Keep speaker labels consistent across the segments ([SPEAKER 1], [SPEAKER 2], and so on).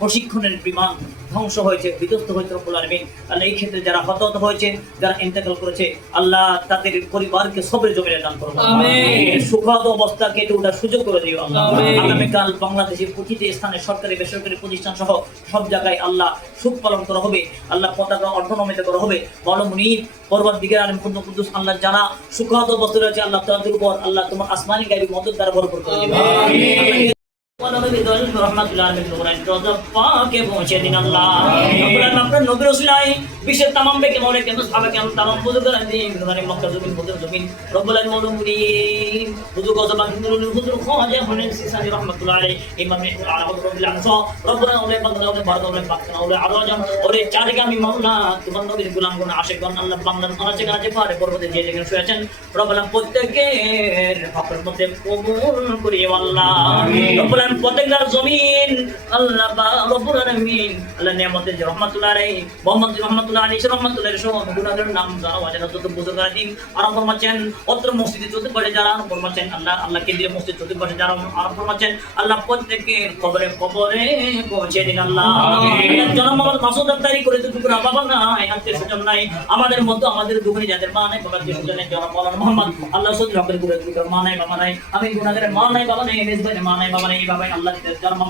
[SPEAKER 1] প্রশিক্ষণের বিমান ধ্বংস হয়েছে বিধ্বস্ত হয়েছে রব্বুল আলমিন। আল্লাহ এই ক্ষেত্রে যারা হতাহত হয়েছে যারা ইন্তেকাল করেছে আল্লাহ তাদের পরিবারকে সবরে জমিনে দান করব। সুখাদ অবস্থা কেটে ওঠার সুযোগ করে দিও আল্লাহ। আগামীকাল বাংলাদেশের প্রতিটি স্থানে সরকারি বেসরকারি প্রতিষ্ঠান সহ সব জায়গায় আল্লাহ সুখ পালন করা হবে আল্লাহ পতাকা অর্ধনমিত করা হবে। বলমুনি পর্বত দিকে আলম কুদ্দু কুদ্দুস আল্লাহ যারা সুখাদ অবস্থা রয়েছে আল্লাহ তাদের উপর আল্লাহ তোমার আসমানি গাড়ি মদত দ্বারা বরকত করে দিবে।
[SPEAKER 2] রজব পাকে পৌঁছে দিন আল্লাহ আমিন।
[SPEAKER 1] বিশ্বের তামাম বেকে মনে কেন সাবে কেন তামাম দিন মানে মক্কা জমিন বুজুর্গ জমিন রব্বুল আলামিন হুজুর খাজা হলেন সিসানি রাহমাতুল্লাহ আলাইহি ইমাম আলা রব্বুল আলামিন রব্বুল আলামিন বাংলা ওলে ভারত ওলে পাকিস্তান ওলে আরজাম ওরে মাওলা তোমার নবীর গোলাম গুণ গুণ আল্লাহ বাংলার আনাচে কানাচে পারে পর্বতে যে যেখানে শুয়েছেন রব্বুল আলামিন প্রত্যেকের হকের মধ্যে কবুল করিয়ে আল্লাহ রব্বুল আলামিন প্রত্যেকটার জমিন আল্লাহ বা রব্বুল আলামিন আল্লাহ নিয়ামতের যে রহমাতুল্লাহ আলাইহি মোহাম্মদ রহমাতুল্লাহ সে রহমাতুল্লাহ সহ গুনাহের নাম যারা অজানা যত বুজুর্গ দিন আরাম ফরমাচ্ছেন অত্র মসজিদে পারে যারা ফরমাচ্ছেন আল্লাহ আল্লাহ কেন্দ্রীয় মসজিদ পারে যারা ফরমাচ্ছেন আল্লাহ প্রত্যেকের কবরে কবরে পৌঁছে দিন আল্লাহ। মাসুদ আত্তারি করে তো টুকরা বাবা নাই আত্মীয় স্বজন নাই। আমাদের মতো আমাদের দুগুনি যাদের মা নাই বাবা আত্মীয় স্বজন নাই মোহাম্মদ আল্লাহ সত্যি হকের করে টুকরা মা নাই বাবা নাই। আমি গুনাহের মা নাই বাবা নাই মেজ ভাই মা নাই বাবা নাই এই বাবাই আল্লাহ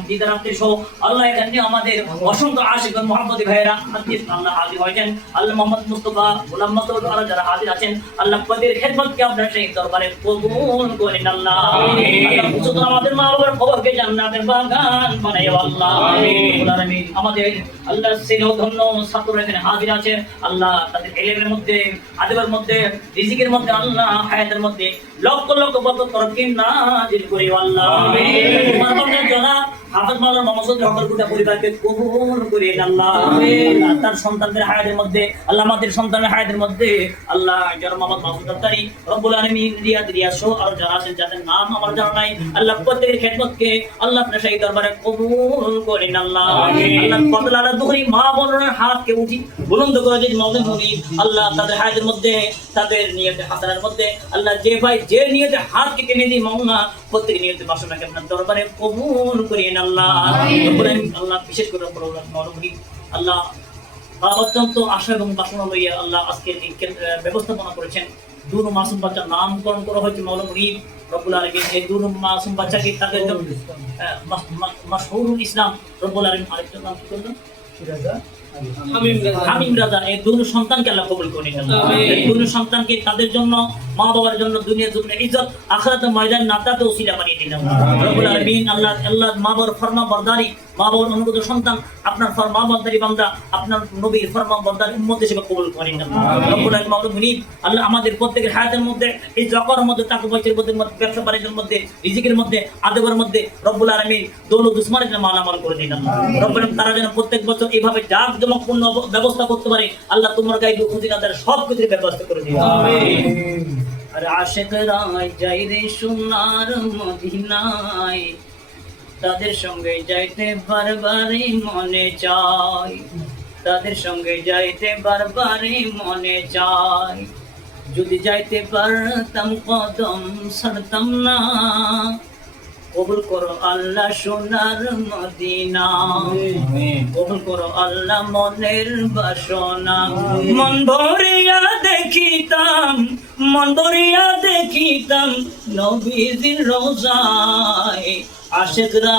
[SPEAKER 1] দিদার আত্মীয় সহ আল্লাহ এখানে আমাদের অসংখ্য আশিক মোহাম্মদী ভাইয়েরা। আত্মীয় আল্লাহ হাজির হয়েছেন। আল্লাহ মোহাম্মদ মুস্তফা গোলাম মাসউদ আল্লাহ যারা হাজির আছেন আল্লাহ প্রতির খেদমতকে আপনার সেই দরবারে কবুল করেন আল্লাহ। আল্লাহ শুধু আমাদের মা বাবার খবরকে জান্নাতের বাগান বানাই আল্লাহ। আমাদের আল্লাহ স্নেহ ধন্য ছাত্র এখানে হাজির আছে। আল্লাহ তাদের এলেমের মধ্যে আদেবের মধ্যে রিজিকের মধ্যে আল্লাহ হায়াতের মধ্যে লক্ষ লক্ষ বছর তরকিন নাজিল করি আল্লাহ। তোমার জনাব হাফেজ মাওলানা মোহাম্মদ রহমান গুটা পরিবারকে কবুল করে আল্লাহ। তার সন্তানদের হায়াতের মধ্যে আল্লাহ আমাদের সন্তানের হায়াতের মধ্যে আল্লাহ যারা মোহাম্মদ মাহমুদ আত্তারি রব্বুল আলামিন রিয়াদ আরও যারা আছেন যাদের নাম আমার জানা নাই আল্লাহ প্রত্যেকের খেদমতকে আল্লাহ আপনার সেই দরবারে কবুল করেন আল্লাহ। আল্লাহ দুহরি মা বোনের হাতকে উঠি বুলন্দ করে দিন আল্লাহ তাদের হায়াতের মধ্যে তাদের নিয়তে হাসানের মধ্যে আল্লাহ যে ভাই যে নিয়তে হাতকে টেনে দিই মাওনা প্রত্যেক নিয়তে বাসনাকে আপনার দরবারে কবুল করিয়েন আল্লাহ। আল্লাহ বিশেষ করে মাওলানা আল্লাহ অত্যন্ত আশা এবং বাসনা লইয়া আল্লাহ আজকে এই ব্যবস্থাপনা করেছেন। দুরু মাসুম বাচ্চার নামকরণ করা হয়েছে মাওলানা মুনির রব্বুল আলামিন এই দুরু মাসুম বাচ্চাকে ইসলাম রব্বুল আলামিন আরেকটা নাম কি করলেন
[SPEAKER 2] হামিম রাজা।
[SPEAKER 1] এই সন্তানকে আল্লাহ কবুল করে সন্তানকে তাদের জন্য মা বাবার জন্য ইজ্জত ময়দান নাতাতে ওসিলা বানিয়ে দিন আল্লাহ। রব্বুল আলামিন আল্লাহ আল্লাহ মা বাবার ফরমা বরদারি মা বাবার অনুগত সন্তান আপনার ফরমা বরদারি বান্দা আপনার নবীর ফরমা বরদারি উম্মত হিসেবে কবুল করে নিন আল্লাহ। রব্বুল আলামিন মাওলা মুনিব আল্লাহ আমাদের প্রত্যেকের হায়াতের মধ্যে এই জগর মধ্যে পয়সার মধ্যে ব্যবসা বাণিজ্যের মধ্যে রিজিকের মধ্যে আদেবের মধ্যে রব্বুল আলামিন দৌলত উসমানের জন্য মালামাল করে দিন রব্বুল আলামিন তারা যেন প্রত্যেক বছর এইভাবে জাক জমকপূর্ণ ব্যবস্থা করতে পারে আল্লাহ তোমার গাইড খুঁজিনাদের সব কিছুর ব্যবস্থা করে দিও আর আশেক রায় যাই রে সোনার মদিনায় তাদের সঙ্গে যাইতে বারবারই মনে চাই। তাদের সঙ্গে যাইতে বারবারই মনে চাই। যদি যাইতে পারতাম কদম ছাড়তাম না। কবুল করো আল্লাহ সোনার মদিনা। কবুল করো আল্লাহ মনের বাসনা। মন ভরিয়া দেখিতাম মন ভরিয়া দেখিতাম নবীজির রোজায়। আশেকরা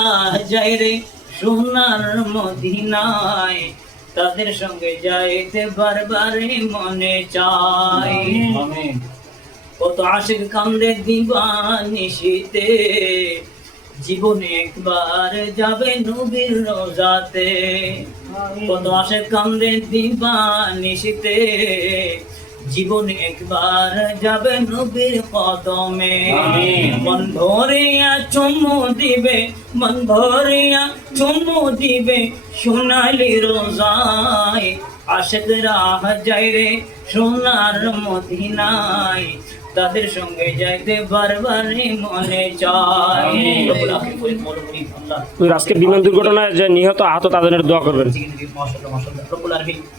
[SPEAKER 1] যায় রে সোনার মদিনায়। তাদের সঙ্গে যাইতে মনে চাই কত আশেক কান্দে দিবানিশিতে জীবনে একবার যাবে নবীর রোজাতে। কত আশেক কান্দে দিবানিশিতে জীবনে একবার যাবে নবীর কদমে। মন ভরিয়া চুমু দিবে মন ভরিয়া চুমু দিবে সোনালি রোজায়। আশেক রাহ যায় রে সোনার মদিনায় তাদের সঙ্গে যাইতে বারবার মনে চায়।
[SPEAKER 3] আজকে বিমান দুর্ঘটনায় যে নিহত আহত তাদের দোয়া করবেন।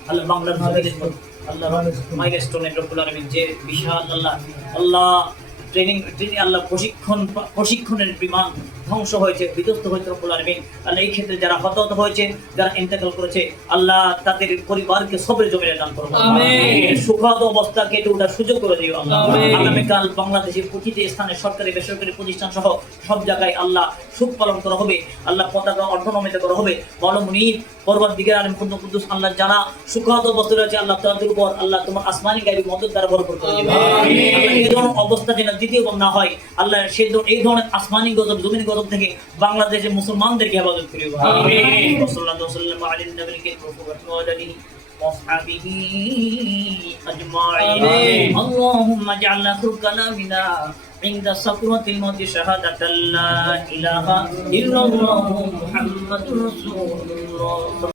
[SPEAKER 1] আল্লাহ বাংলার জমিনের মধ্যে, আল্লাহ রব্বুল আলামিন যে বিশাল আল্লাহ আল্লাহ ট্রেনিং ট্রেনিং আল্লাহ প্রশিক্ষণ প্রশিক্ষণের বিমান ধ্বংস হয়েছে বিধ্বস্ত হয়েছে রব্বুল আলামিন। আল্লাহ এই ক্ষেত্রে যারা হতাহত হয়েছে যারা ইন্তেকাল করেছে আল্লাহ তাদের পরিবারকে সবরে জমিনে দান করব। সুখাদ অবস্থা কেটে ওঠার সুযোগ করে দিও আল্লাহ। আগামীকাল বাংলাদেশের প্রতিটি স্থানে সরকারি বেসরকারি প্রতিষ্ঠান সহ সব জায়গায় আল্লাহ সুখ পালন করা হবে আল্লাহ পতাকা অর্ধনমিত করা হবে। বড় পর্বত দিকে আলম কুদ্দু কুদ্দুস আল্লাহ জানা সুখাদ অবস্থা রয়েছে আল্লাহ তাদের উপর আল্লাহ তোমার আসমানি গাড়ি মদত দ্বারা ভরপুর করে দেবে
[SPEAKER 2] আমিন।
[SPEAKER 1] এই ধরনের অবস্থা যেন দ্বিতীয়বার না হয় আল্লাহ সেই এই ধরনের আসমানি গজব জমিন গজব থেকে বাংলাদেশের মুসলমানদেরকে হেফাজত করিব
[SPEAKER 2] আমিন।
[SPEAKER 1] সাল্লাল্লাহু আলাইহি ওয়া সাল্লাম আলাইহি ওয়া আলিহি وأصحابه أجمعين
[SPEAKER 2] آمين.
[SPEAKER 1] اللهم اجعل آخر كلامنا عند سكرة الموت شهادة لا إله إلا الله محمد رسول الله